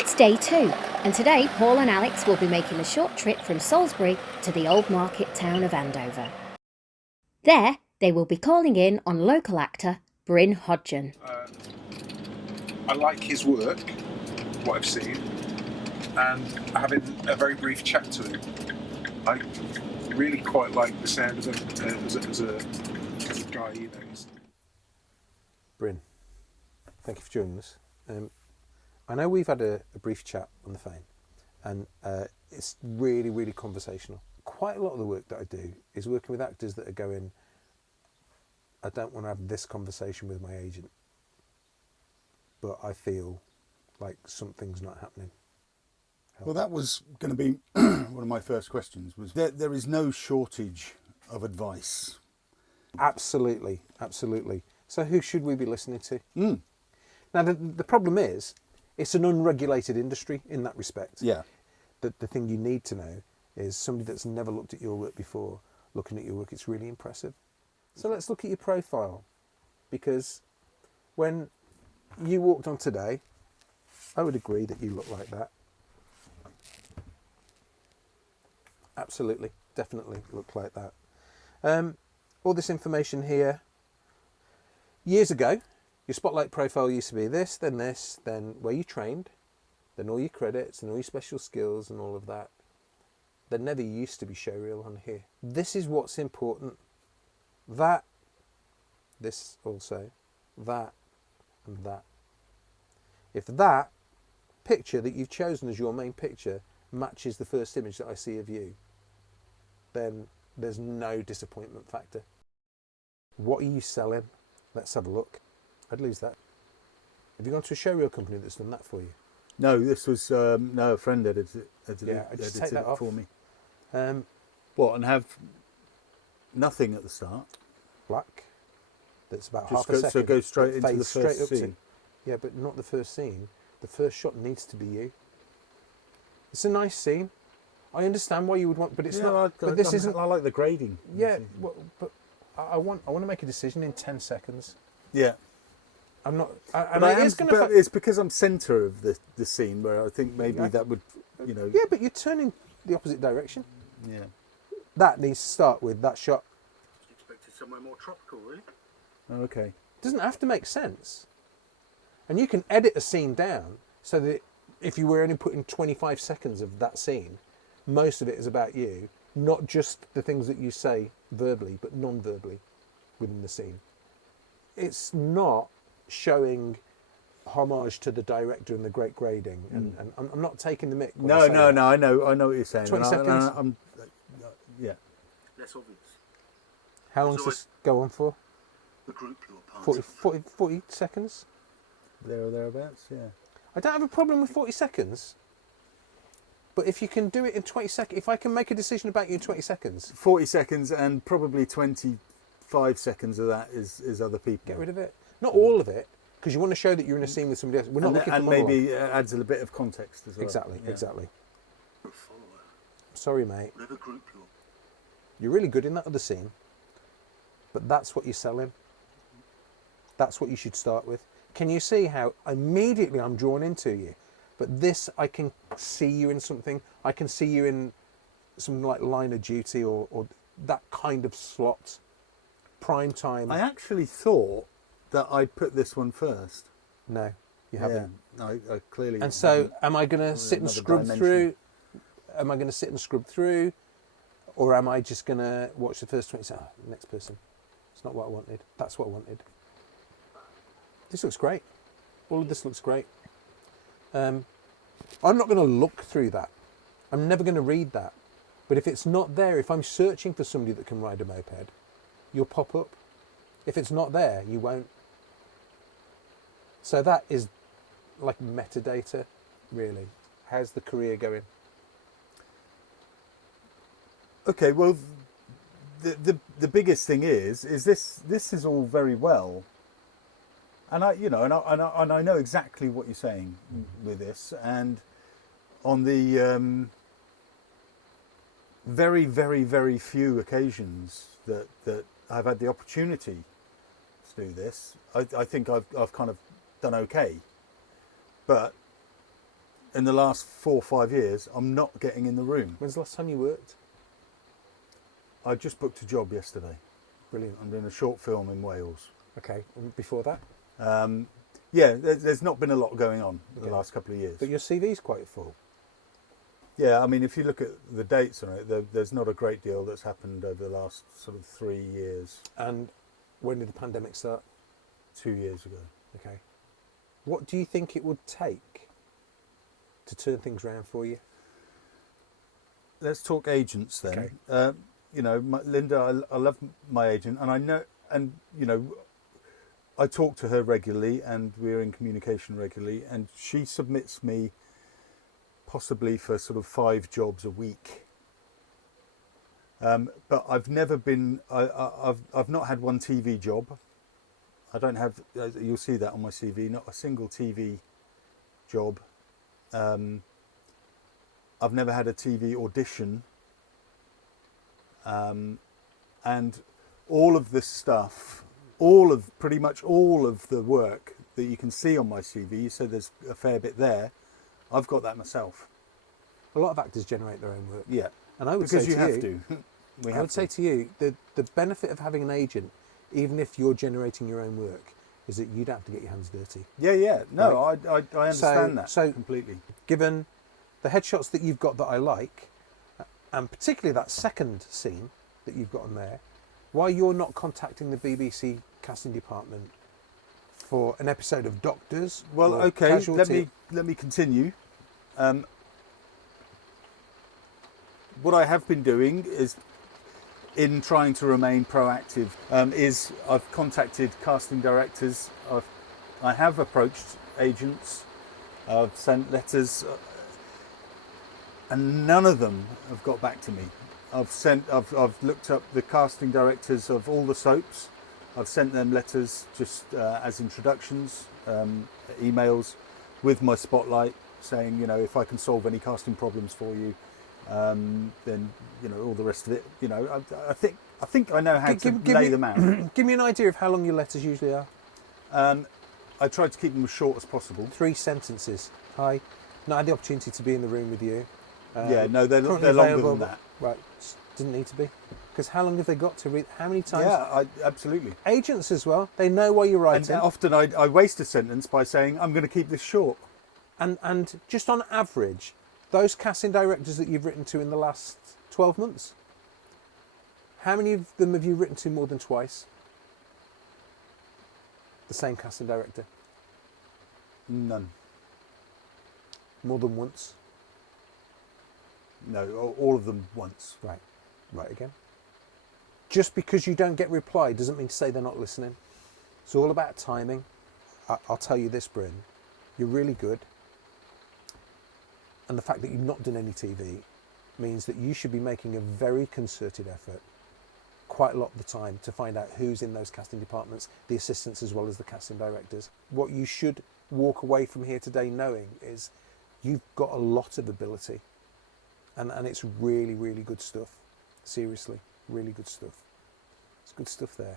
It's day 2, and today Paul and Alex will be making a short trip from Salisbury to the old market town of Andover. There, they will be calling in on local actor Bryn Hodgen. I like his work, what I've seen, and having a very brief chat to him. I really quite like the sound of him as a guy, you know. Bryn, thank you for joining us. I know we've had a brief chat on the phone, and it's really, really conversational. Quite a lot of the work that I do is working with actors that are going, I don't want to have this conversation with my agent, but I feel like something's not happening. Well, that was going to be one of my first questions. Was there is no shortage of advice? Absolutely, absolutely. So who should we be listening to? Now, the problem is, it's an unregulated industry in that respect. Yeah. The thing you need to know is somebody that's never looked at your work before, looking at your work, it's really impressive. So let's look at your profile, because when you walked on today, I would agree that you look like that. Absolutely, definitely look like that. All this information here, years ago, your spotlight profile used to be this, then where you trained, then all your credits and all your special skills and all of that. There never used to be showreel on here. This is what's important. That, this also, that, and that. If that picture that you've chosen as your main picture matches the first image that I see of you, then there's no disappointment factor. What are you selling? Let's have a look. I'd lose that. Have you gone to a showreel company that's done that for you? No, this was no, a friend edited Yeah, I just take that it off for me. What? And have nothing at the start. Black. That's about Just half a second. So go straight It into the fades straight first up to- scene. Yeah, but not the first scene. The first shot needs to be you. It's a nice scene. I understand why you would want, but it's not. But this isn't. I like the grading. Yeah, well, but I want to make a decision in 10 seconds. Yeah. I'm not. But it's because I'm centre of the scene where I think maybe that would, you know. Yeah, but you're turning the opposite direction. Yeah. That needs to start with that shot. Expected somewhere more tropical, really. Oh, okay. It doesn't have to make sense. And you can edit a scene down so that if you were only putting 25 seconds of that scene, most of it is about you, not just the things that you say verbally, but non-verbally within the scene. It's not showing homage to the director and the great grading, and I'm not taking the mick. No. I know what you're saying. 20 seconds. Yeah. Less obvious. How long does this go on for? The group you're part 40 seconds? There or thereabouts, yeah. I don't have a problem with 40 seconds. But if you can do it in 20 seconds, if I can make a decision about you in 20 seconds. 40 seconds and probably 25 seconds of that is other people. Get rid of it. Not all of it, because you want to show that you're in a scene with somebody else. We're not looking for and monologue. maybe adds a bit of context as well. Exactly, Yeah. exactly. a follower. Sorry, mate. Whatever group You're really good in that other scene, but that's what you're selling. That's what you should start with. Can you see how immediately I'm drawn into you? But this, I can see you in something. I can see you in something like Line of Duty or that kind of slot. Prime time. I actually thought that I'd put this one first. No, you haven't. Yeah, I clearly. And so, am I going to sit and another scrub dimension. through? Am I going to sit and scrub through? Or am I just going to watch the first 20 seconds? Oh, next person. It's not what I wanted. That's what I wanted. This looks great. All of this looks great. I'm not going to look through that. I'm never going to read that. But if it's not there, if I'm searching for somebody that can ride a moped, you'll pop up. If it's not there, you won't. So that is like metadata, really. How's the career going? Okay, well, the biggest thing is this is all very well, and I know exactly what you're saying with this, and on the very, very, very few occasions that I've had the opportunity to do this, I think I've kind of done okay. But in the last 4 or 5 years, I'm not getting in the room. When's the last time you worked? I just booked a job yesterday. Brilliant. I'm doing a short film in Wales. Okay, and before that? Yeah, there's not been a lot going on Okay. the last couple of years. But your CV's quite full. Yeah, I mean, if you look at the dates on it, there's not a great deal that's happened over the last sort of 3 years, And when did the pandemic start? 2 years ago. Okay. What do you think it would take to turn things around for you? Let's talk agents then. Okay. You know, Linda, I love my agent, and I know, and you know, I talk to her regularly, and we're in communication regularly, and she submits me possibly for sort of 5 jobs a week. But I've never been. I've not had one TV job. I don't have. You'll see that on my CV. Not a single TV job. I've never had a TV audition. And all of this stuff, pretty much all of the work that you can see on my CV, so there's a fair bit there, I've got that myself. A lot of actors generate their own work. Yeah. And I would Because say you to have you, to. I would say to you, the benefit of having an agent, even if you're generating your own work, is that you don't have to get your hands dirty. Yeah. No, Right. I understand that so completely. Given the headshots that you've got that I like, and particularly that second scene that you've got on there, why you're not contacting the BBC casting department for an episode of Doctors? Well, or okay, Casualty? let me continue. What I have been doing is, in trying to remain proactive, is I've contacted casting directors. I have approached agents. I've sent letters, and none of them have got back to me. I've looked up the casting directors of all the soaps. I've sent them letters just as introductions, emails with my spotlight saying, you know, if I can solve any casting problems for you, then, you know, all the rest of it. You know, I think I know how to lay them out. Give me an idea of how long your letters usually are. I try to keep them as short as possible. 3 sentences. Hi, not had the opportunity to be in the room with you. Yeah, no, they're currently longer available, than that. Right, didn't need to be. Because how long have they got to read? How many times? Yeah, absolutely. Agents as well, they know why you're And writing. often I waste a sentence by saying, I'm going to keep this short. And just on average, those casting directors that you've written to in the last 12 months, how many of them have you written to more than twice? The same casting director? None. More than once? No, all of them once. Right again. Just because you don't get reply doesn't mean to say they're not listening. It's all about timing. I'll tell you this, Bryn, you're really good. And the fact that you've not done any TV means that you should be making a very concerted effort quite a lot of the time to find out who's in those casting departments, the assistants as well as the casting directors. What you should walk away from here today knowing is you've got a lot of ability. And it's really, really good stuff. Seriously, really good stuff. It's good stuff there.